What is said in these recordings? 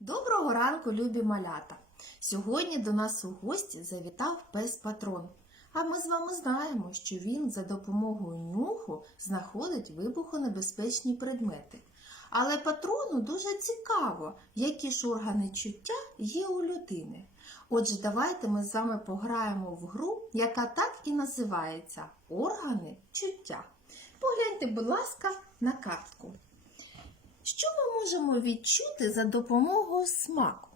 Доброго ранку, любі малята! Сьогодні до нас у гості завітав пес патрон. А ми з вами знаємо, що він за допомогою нюху знаходить вибухонебезпечні предмети. Але патрону дуже цікаво, які ж органи чуття є у людини. Отже, давайте ми з вами пограємо в гру, яка так і називається Органи чуття. Погляньте, будь ласка, на картку. Що ми можемо відчути за допомогою смаку?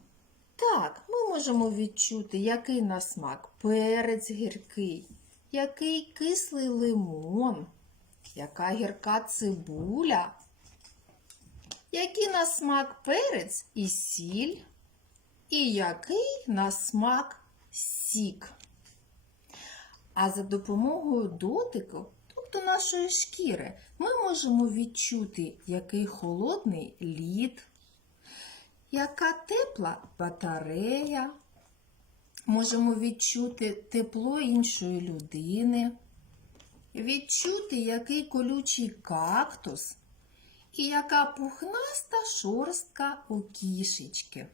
Так, ми можемо відчути, який на смак? Перець гіркий, який кислий лимон, яка гірка цибуля, який на смак перець і сіль, і який на смак сік. А за допомогою дотику, тобто нашої шкіри, ми можемо відчути, який холодний лід, яка тепла батарея. Можемо відчути тепло іншої людини, відчути, який колючий кактус і яка пухнаста шорстка у кішечки.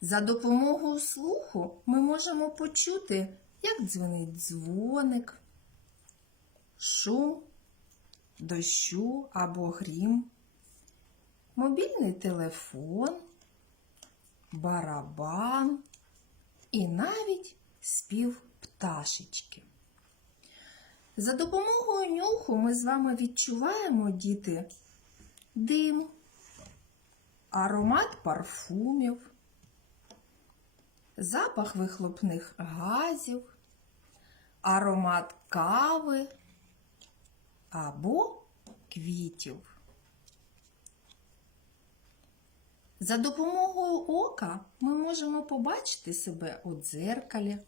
За допомогою слуху ми можемо почути, як дзвонить дзвоник, шум дощу або грім, мобільний телефон, барабан і навіть спів пташечки. За допомогою нюху ми з вами відчуваємо, діти, дим, аромат парфумів, запах вихлопних газів, аромат кави або квітів. За допомогою ока ми можемо побачити себе у дзеркалі,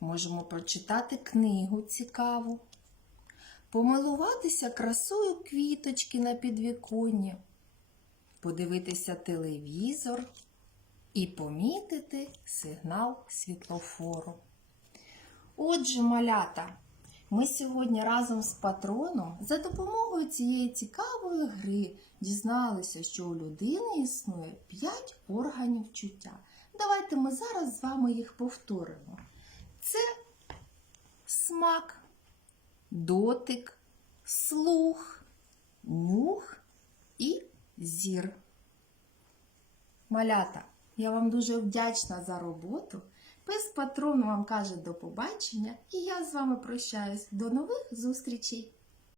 можемо прочитати книгу цікаву, помилуватися красою квіточки на підвіконні, подивитися телевізор і помітити сигнал світлофору. Отже, малята, ми сьогодні разом з патроном за допомогою цієї цікавої гри дізналися, що у людини існує 5 органів чуття. Давайте ми зараз з вами їх повторимо. Це смак, дотик, слух, нюх і зір. Малята, я вам дуже вдячна за роботу. Пес патрон вам каже до побачення, і я з вами прощаюсь. До нових зустрічей!